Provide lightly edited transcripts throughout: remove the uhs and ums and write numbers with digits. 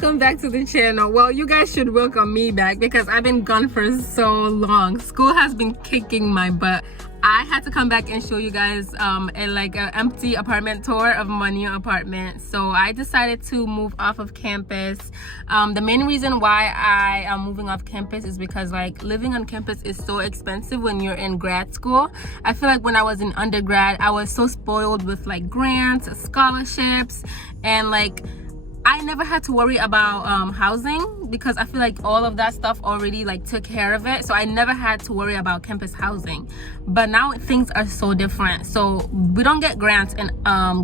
welcome back to the channel. Well, you guys should welcome me back because I've been gone for so long. School has been kicking my butt. I had to come back and show you guys an empty apartment tour of my new apartment. So I decided to move off of campus. The main reason why I am moving off campus is because like living on campus is so expensive when you're in grad school. I feel like when I was in undergrad, I was so spoiled with like grants, scholarships, and like I never had to worry about housing because I feel like all of that stuff already like took care of it. So I never had to worry about campus housing. But now things are so different. So we don't get grants in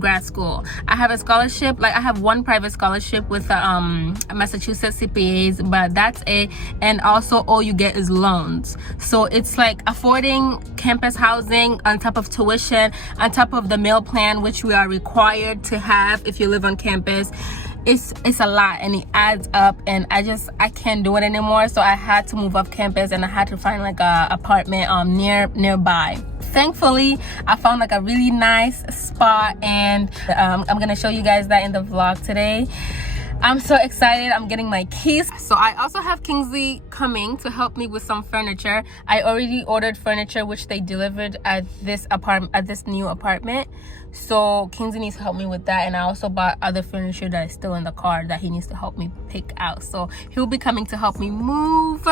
grad school. I have a scholarship, like I have one private scholarship with Massachusetts CPAs, but that's it. And also all you get is loans. So it's like affording campus housing on top of tuition, on top of the meal plan, which we are required to have if you live on campus. It's a lot and it adds up, and I can't do it anymore. So I had to move off campus and I had to find like a apartment nearby. Thankfully I found like a really nice spot, and I'm gonna show you guys that in the vlog today. I'm so excited. I'm getting my keys. So I also have Kingsley coming to help me with some furniture. I already ordered furniture which they delivered at this new apartment. So Kingsley needs to help me with that, and I also bought other furniture that is still in the car that he needs to help me pick out. So he'll be coming to help me move.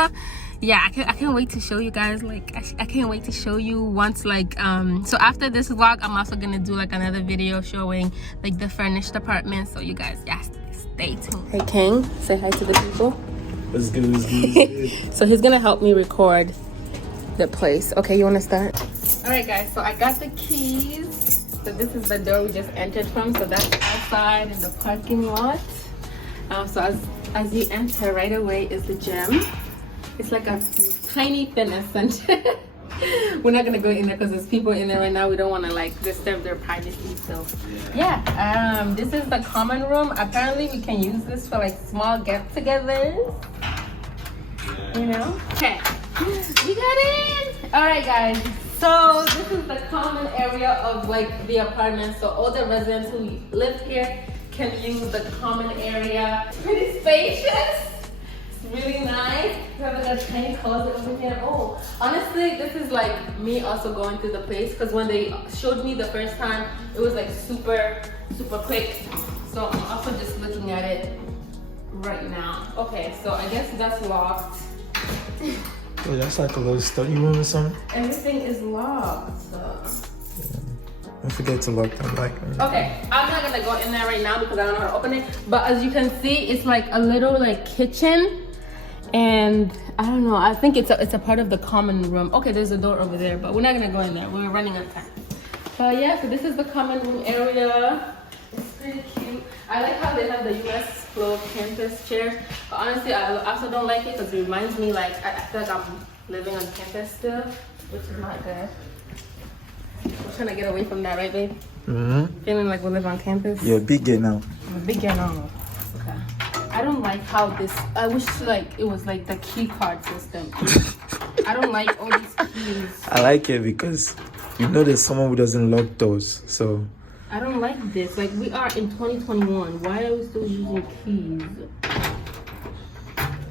Yeah, I can't wait to show you guys. Like I can't wait to show you once like so after this vlog I'm also gonna do like another video showing like the furnished apartment. So you guys, yes, stay tuned. Hey King, say hi to the people. What's good, what's good? So he's gonna help me record the place. Okay, you want to start? All right guys, so I got the keys. So this is the door we just entered from. So that's outside in the parking lot. So as you enter, right away is the gym. It's like a tiny fitness center. We're not gonna go in there because there's people in there right now. We don't want to like disturb their privacy. So yeah, this is the common room. Apparently we can use this for like small get-togethers, you know. Okay, we got in. All right guys, so this is the common area of like the apartment. So all the residents who live here can use the common area. It's pretty spacious. Really nice. We have like a tiny closet over here. Oh, honestly, this is like me also going through the place because when they showed me the first time, it was like super quick. So I'm also just looking at it right now. Okay, so I guess that's locked. Oh, that's like a little study room or something. Everything is locked. So. Yeah. Don't forget to lock them like. Okay, I'm not gonna go in there right now because I don't know how to open it. But as you can see, it's like a little like kitchen. And I don't know, I think it's a part of the common room. Okay, there's a door over there, but we're not gonna go in there. We're running out of time. But yeah, so this is the common room area. It's pretty cute. I like how they have the US flow campus chairs. But honestly, I also don't like it because it reminds me like, I feel like I'm living on campus still, which is not good. We're trying to get away from that, right babe? Mm-hmm. Feeling like we live on campus. Yeah, big girl now. I'm a big girl now. Okay. I don't like how this, I wish like it was like the key card system. I don't like all these keys. I like it because you know there's someone who doesn't lock doors, so. I don't like this. Like we are in 2021. Why are we still using keys?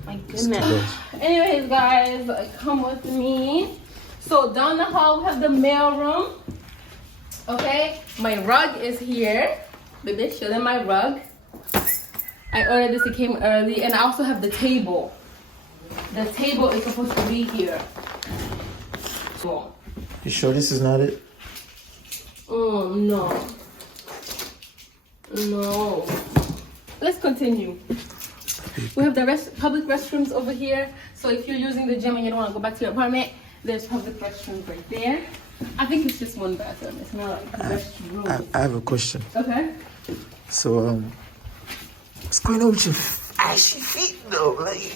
My goodness. Anyways guys, come with me. So down the hall we have the mail room. Okay, my rug is here. Baby, show them my rug. I ordered this, it came early, and I also have the table. The table is supposed to be here. So. You sure this is not it? Oh, no. No. Let's continue. We have the public restrooms over here. So if you're using the gym and you don't want to go back to your apartment, there's public restrooms right there. I think it's just one bathroom. It's not like a restroom. I have a question. Okay. So, what's going on with your ashy feet though? Like,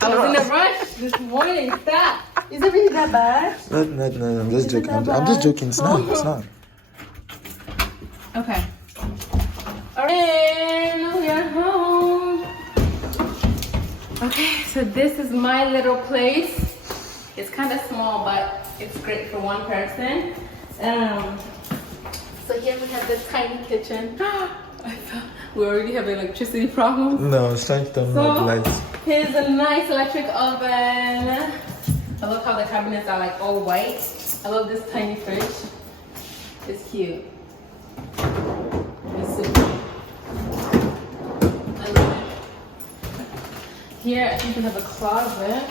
I was in a rush this morning. Stop. Is it really that bad? No. I'm just joking. I'm just joking. It's not. It's not. Okay. And we are home. Okay, so this is my little place. It's kind of small, but it's great for one person. So here we have this tiny kitchen. I thought we already have electricity problems. No, it's time to turn on the lights. Here's a nice electric oven. I love how the cabinets are like all white. I love this tiny fridge. It's cute. It's super cute. I love it. Here I think we have a closet.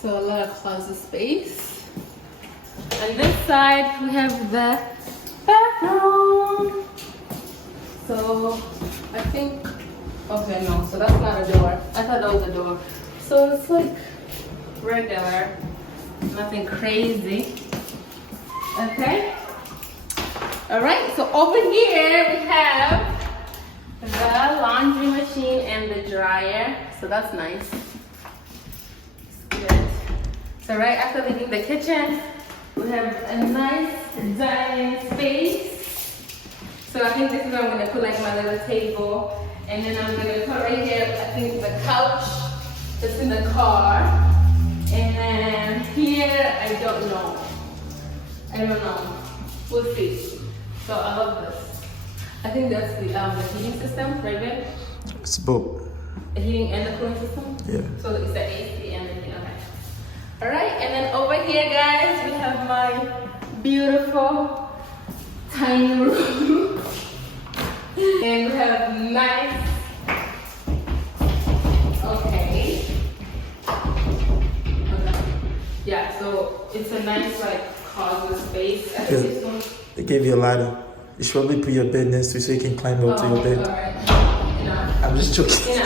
So a lot of closet space. On this side we have the bathroom. So I think, okay, no, so that's not a door. I thought that was a door. So it's like regular, nothing crazy. Okay. All right, so over here we have the laundry machine and the dryer. So that's nice. Good. So right after leaving the kitchen, we have a nice dining space. So I think this is where I'm gonna put like my little table. And then I'm gonna put right here, I think the couch that's in the car. And then here, I don't know. I don't know. We'll see. So I love this. I think that's the heating system, right there. It's both. The heating and the cooling system? Yeah. So it's the AC and the heating, okay. All right, and then over here, guys, we have my beautiful tiny room. And we have nice, okay. Yeah, so it's a nice like closet space. I think this one. They gave you a ladder. You should probably put your bed next to you so you can climb up to your bed. Alright. Enough. I'm just joking.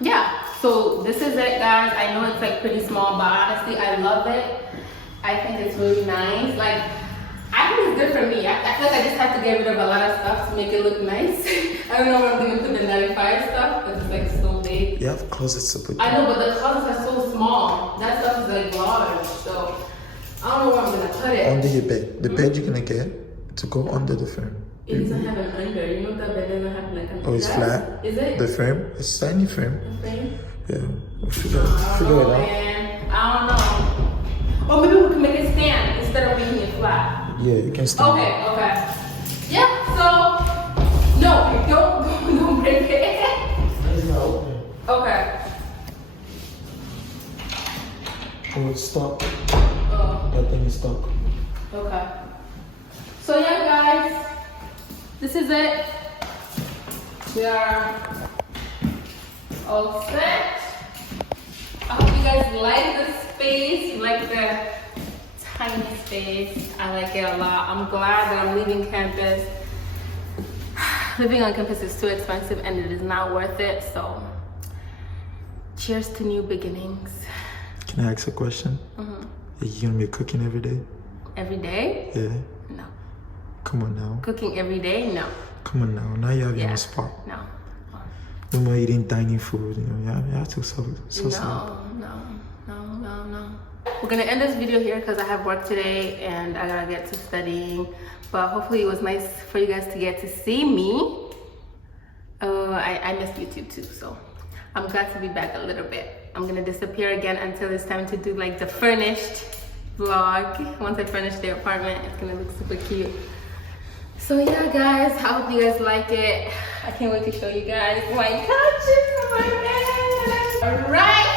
Yeah, so this is it, guys. I know it's like pretty small, but honestly, I love it. I think it's really nice. Like, I think it's good for me. I feel like I just have to get rid of a lot of stuff to make it look nice. I don't know where I'm gonna put the 95 stuff because it's like so big. You have closets to put. I know, but the closets are so small. That stuff is like large, so I don't know where I'm gonna put it. Under your bed. The bed you're gonna get to go under the frame. It doesn't have an under. You know that bed doesn't have like an under. Oh, it's flat? Is it? The frame? It's a tiny frame. The frame? Yeah. We'll figure it I don't know, out. man. I don't know. Or maybe we can make it stand instead of making it flat. Yeah, you can stand. Okay. Yeah, so no, don't break it. It's not open. Okay. Oh, it's stuck. Oh, That thing is stuck. okay. So yeah, guys, this is it. We are all set. I hope you guys like the space. You like the tiny space. I like it a lot. I'm glad that I'm leaving campus. Living on campus is too expensive and it is not worth it. So cheers to new beginnings. Can I ask a question? Are you gonna be cooking every day? Every day? Yeah. No. Come on now. Cooking every day? No. Come on now. Now you have your own spot. No. No more eating tiny food. You know, you have to so No. We're gonna end this video here because I have work today and I gotta get to studying. But hopefully it was nice for you guys to get to see me. I missed YouTube too, so I'm glad to be back a little bit. I'm gonna disappear again until it's time to do like the furnished vlog. Once I finish the apartment, it's gonna look super cute. So yeah, guys, I hope you guys like it. I can't wait to show you guys my couches. Oh my God. All right.